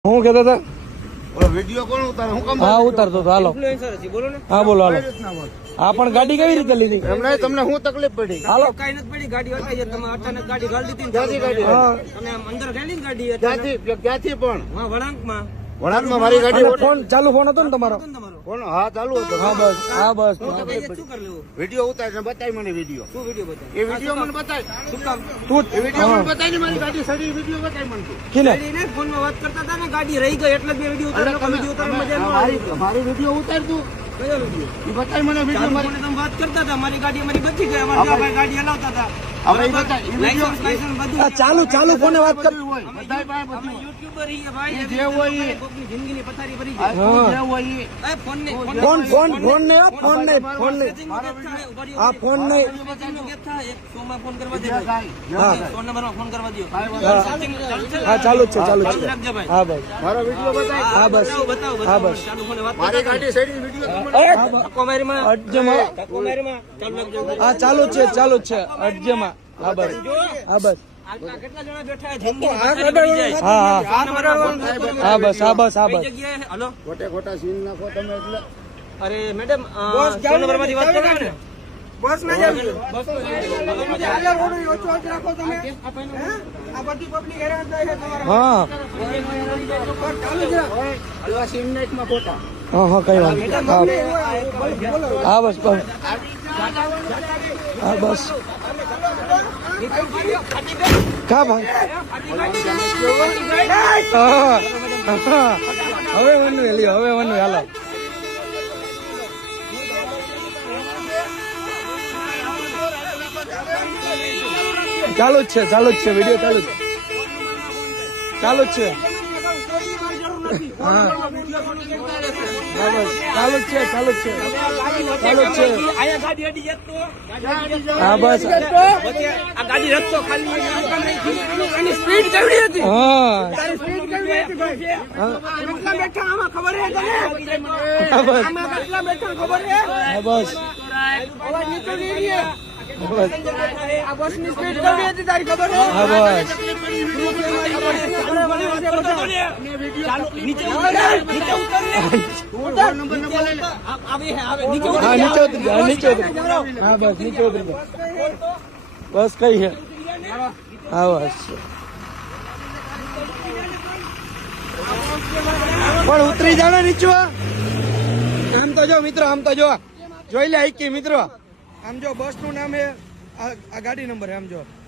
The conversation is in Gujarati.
હું કહેતા હતા વિડીયો કોણ ઉતારે? હું કામ? હા ઉતારતો હતો. હાલો બોલો ને. હા બોલો હાલો. હા પણ ગાડી કેવી રીતે લીધી? એમને તમને શું તકલીફ પડી? હાલો કઈ નથી પડી, ગાડી હટાઈ છે. તમે અચાનક ગાડી ગાળી દીધી ને ક્યાંથી ગાડી? હા તમે આમ અંદર ગયેલી ને ગાડી અચાનક. ક્યાંથી પણ હા, વળાંકમાં. વળાંકમાં મારી ગાડી અને ફોન ચાલુ ફોન હતો ને તમારો? તમારો કોણ? હા ચાલુ હતો. હા બસ હા બસ શું કરી લેવું? વિડીયો ઉતાર ને બતાય મને વિડીયો. શું વિડીયો બતાવે? એ વિડીયો મને બતાય. શું કામ? તું એ વિડીયો મને બતાય ને મારી ગાડી સડી વિડીયો બતાય મને તું. કિને ગાડીને ફોનમાં વાત કરતા હતા ને, ગાડી રહી ગઈ એટલે જ મેં વિડીયો ઉતાર્યો. વિડીયો ઉતારવા મજા ન આવી. મારી વિડીયો ઉતાર તું. કયો વિડીયો? એ બતાય મને વિડીયો. ચાલુ ફોને તમે વાત કરતા હતા, મારી ગાડી અમારી બચી ગઈ. અમારા ભાઈ ગાડી હલાવતા હતા. હવે એ બતાય. એ વિડીયો લાયસન્સ બધું. આ ચાલુ ચાલુ ફોને વાત કર. હોય બધાય પાસે અમે બધું. યુટ્યુબર છીએ ભાઈ. એ જે હોય એ. કોકની જિંદગીની પથારી ભરી આ જાય. તું જે હોય એ. એ ફોન ને ફોન ફોન ફોન નહીં હો, ફોન નહીં ફોન નહીં. હા ફોન નહીં. ફોન કરવા દે. હા ફોન નંબરમાં ફોન કરવા દો. હા ચાલુ જ છે ચાલુ જ છે. રાખજો ભાઈ. હા ભાઈ મારો વિડીયો બતાય. હા બસ બતાવો હા બતાવો. બસ. ચાલુ ફોને વાત મારી કરતા ગાડી સડી વિડીયો તમને હા બસ. કોમેરીમાં અડજમાં કોમેરીમાં ચાલુ રાખજો. હા ચાલુ જ છે ચાલુ જ છે અડજમાં. હા બસ હા બસ આટલા કેટલા જણા બેઠા છે? જિંદગીની પથારી ભરી જાય. હા હા ફોન નંબરમાં ફોન હા બસ હા બસ હા કઈ બસ. જગ્યાએ? હલો. ખોટે ખોટા સીન નાખો તમે એટલે. અરે મેડમ, ફોન નંબરમાંથી વાત કરો ને. બસ ના જાવ. બસ હા હલવા સીન નાખમાં ખોટા. હા હા કઈ વાત નહીં. હા બસ બસ હા બસ કા ભાઈ હા, હા. હવે વનુ લ્યો હવે વનુ હાલો. ચાલુ જ છે ચાલુ જ છે વિડીયો ચાલુ જ છે ચાલુ જ છે. હા હા બસ ચાલુ જ છે ચાલુ જ છે ચાલુ જ છે. આયા ગાડી અડી જતો. હા બસ આ ગાડી રસ્તો ખાલી એની સ્પીડ કેવડી હતી? હા તારી સ્પીડ કેવડી હતી ભાઈ? કેટલા બેઠા આમાં ખબર છે તને? હા બસ આમાં કેટલા બેઠા ખબર છે? હા બસ અવાજ નીચો નહીં રહે. બસ આ બસની સ્પીડ કેવડી હતી તારી ખબર છે? હા બસ ચાલો નીચે ઉતર. નીચે ઉતર ને. ફોન નંબર નંબર લઈ લે. આવે નીચે ઉતર. હા નીચે ઉતરી જા નીચે ઉતરી જા. હા બસ નીચે ઉતરી જા. બસ કઈ છે હા બસ પણ ઉતરી જાણે નીચે. આમ તો જો મિત્રો આમ તો જો જોઈ લે આઈ મિત્રો આમ જો બસ નું નામ હે આ ગાડી નંબર આમ જો